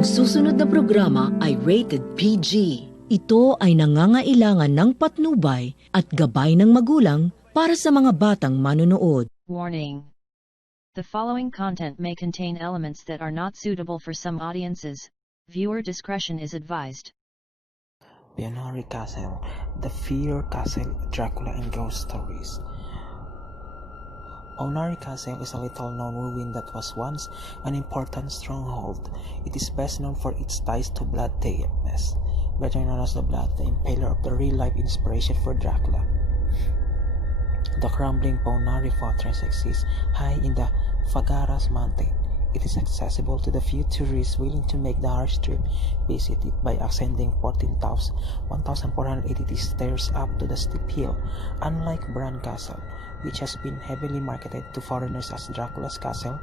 Ang susunod na programa ay rated PG. Ito ay nangangailangan ng patnubay at gabay ng magulang para sa mga batang manonood. Warning. The following content may contain elements that are not suitable for some audiences. Viewer discretion is advised. Poenari Castle, the Fear Castle, Dracula and Ghost Stories. Poenari Castle is a little-known ruin that was once an important stronghold. It is best known for its ties to Late Tepes, better known as the Blood, the impaler of the real-life inspiration for Dracula. The crumbling Poenari fortress exists high in the Fagaras mountain. It is accessible to the few tourists willing to make the harsh trip, visit it by ascending 1,480 stairs up to the steep hill. Unlike Bran Castle, which has been heavily marketed to foreigners as Dracula's castle,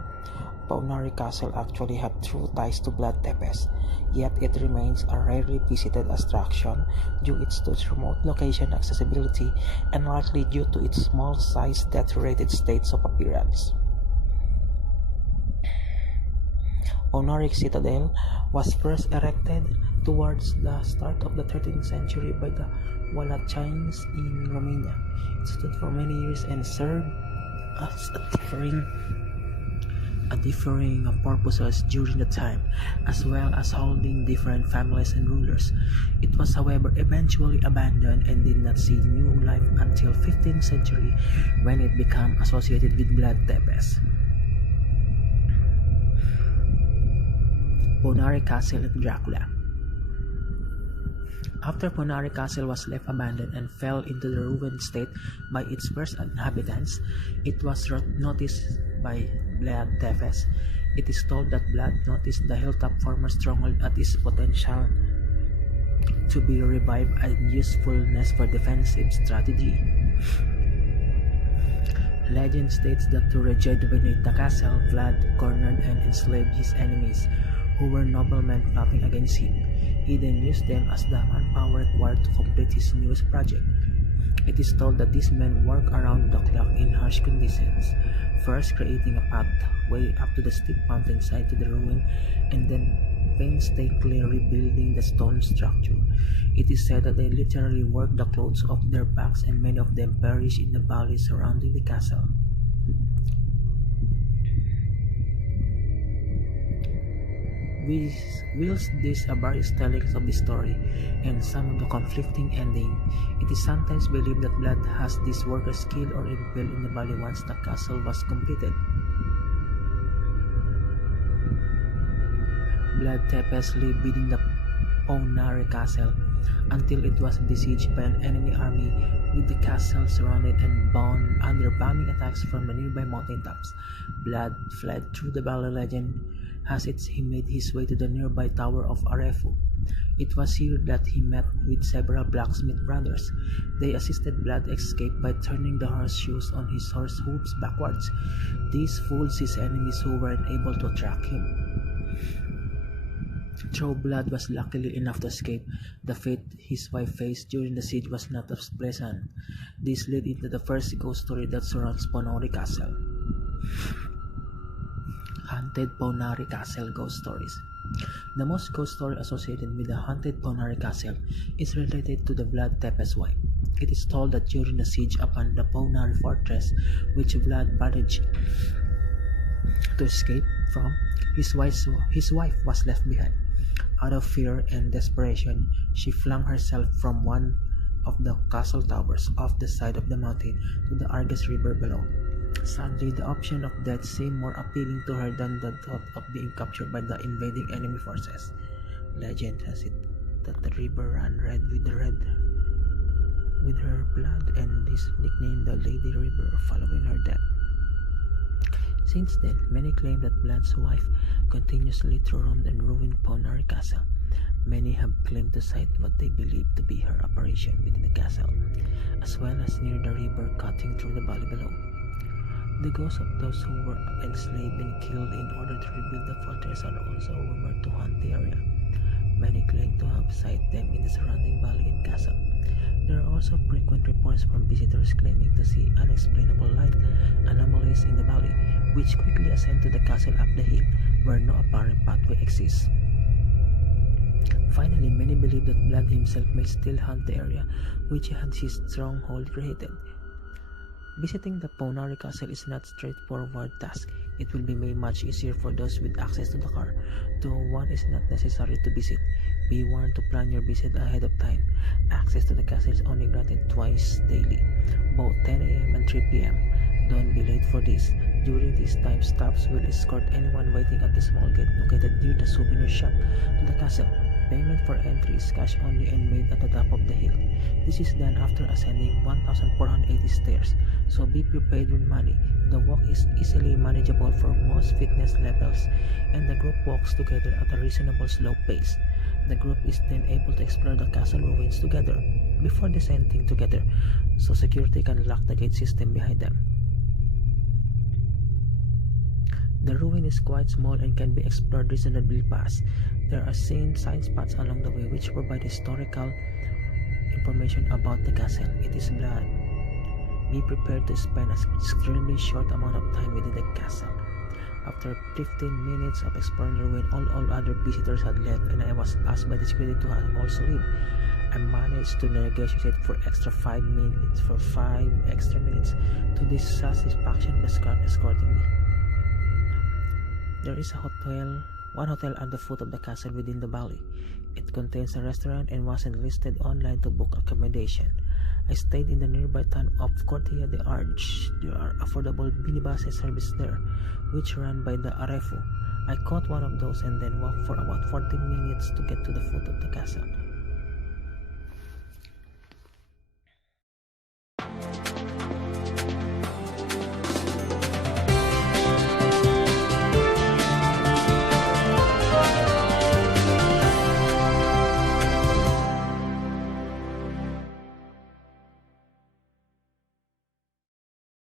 Poenari Castle actually have true ties to Late Tepes, yet it remains a rarely visited attraction due to its remote location, accessibility, and largely due to its small size, deteriorated states of appearance. Poenari Citadel was first erected towards the start of the 13th century by the Wallachians in Romania. It stood for many years and served as differing purposes during the time, as well as holding different families and rulers. It was, however, eventually abandoned and did not see new life until 15th century, when it became associated with Late Tepes. Poenari Castle and Dracula. After Poenari Castle was left abandoned and fell into the ruined state by its first inhabitants, it was noticed by Late Tepes. It is told that Blood noticed the hilltop former stronghold at its potential to be revived and usefulness for defensive strategy. Legend states that to rejuvenate the castle, Vlad cornered and enslaved his enemies, who were noblemen plotting against him. He then used them as the manpower required to complete his newest project. It is told that these men worked around the clock in harsh conditions, first creating a pathway up to the steep mountainside to the ruin, and then painstakingly rebuilding the stone structure. It is said that they literally worked the clothes off their backs, and many of them perished in the valley surrounding the castle. Whilst these are various tellings of the story and some of the conflicting ending, it is sometimes believed that Blood has these workers killed or impaled in the valley once the castle was completed. Late Tepes lay within the Poenari Castle until it was besieged by an enemy army, with the castle surrounded and bound under bombing attacks from the nearby mountaintops. Blood fled through the valley. Legend has it he made his way to the nearby tower of Arefu. It was here that he met with several blacksmith brothers. They assisted Blood escape by turning the horseshoes on his horse hooves backwards. These fooled his enemies, who weren't able to track him. Though Blood was luckily enough to escape, the fate his wife faced during the siege was not as pleasant. This led into the first ghost story that surrounds Poenari Castle. Haunted Poenari Castle Ghost Stories. The most ghost story associated with the haunted Poenari Castle is related to the Late Tepes wife. It is told that during the siege upon the Poenari fortress, which Vlad managed to escape from, his wife was left behind. Out of fear and desperation, she flung herself from one of the castle towers off the side of the mountain to the Argus River below. Sadly, the option of death seemed more appealing to her than the thought of being captured by the invading enemy forces. Legend has it that the river ran red with her blood, and is nicknamed the Lady River following her death. Since then, many claim that Blood's wife continuously roamed and ruined Poenari Castle. Many have claimed to sight what they believe to be her apparition within the castle, as well as near the river cutting through the valley below. The ghosts of those who were enslaved and killed in order to rebuild the fortress are also rumored to haunt the area. Many claim to have sighted them in the surrounding valley and castle. There are also frequent reports from visitors claiming to see unexplainable light anomalies in the valley, which quickly ascend to the castle up the hill, where no apparent pathway exists. Finally, many believe that Blood himself may still haunt the area which he had his stronghold created. Visiting the Poenari castle is not a straightforward task. It will be made much easier for those with access to the car, though one is not necessary to visit. Be warned to plan your visit ahead of time. Access to the castle is only granted twice daily, both 10 a.m. and 3 p.m. Don't be late for this. During this time, staffs will escort anyone waiting at the small gate located near the souvenir shop to the castle. Payment for entry is cash only and made at the top of the hill. This is done after ascending 1,480 stairs, so be prepared with money. The walk is easily manageable for most fitness levels, and the group walks together at a reasonable slow pace. The group is then able to explore the castle ruins together before descending together, so security can lock the gate system behind them. The ruin is quite small and can be explored reasonably fast. There are sign spots along the way which provide historical information about the castle. It is Blood. Be prepared to spend an extremely short amount of time within the castle. After 15 minutes of exploring the ruin, all other visitors had left, and I was asked by the security to also leave. I managed to negotiate for 5 extra minutes to the satisfaction of the guard escorting me. There is one hotel at the foot of the castle within the valley. It contains a restaurant and wasn't listed online to book accommodation. I stayed in the nearby town of Cortia de Arge. There are affordable minibus service there, which run by the Arefu. I caught one of those and then walked for about 40 minutes to get to the foot of the castle.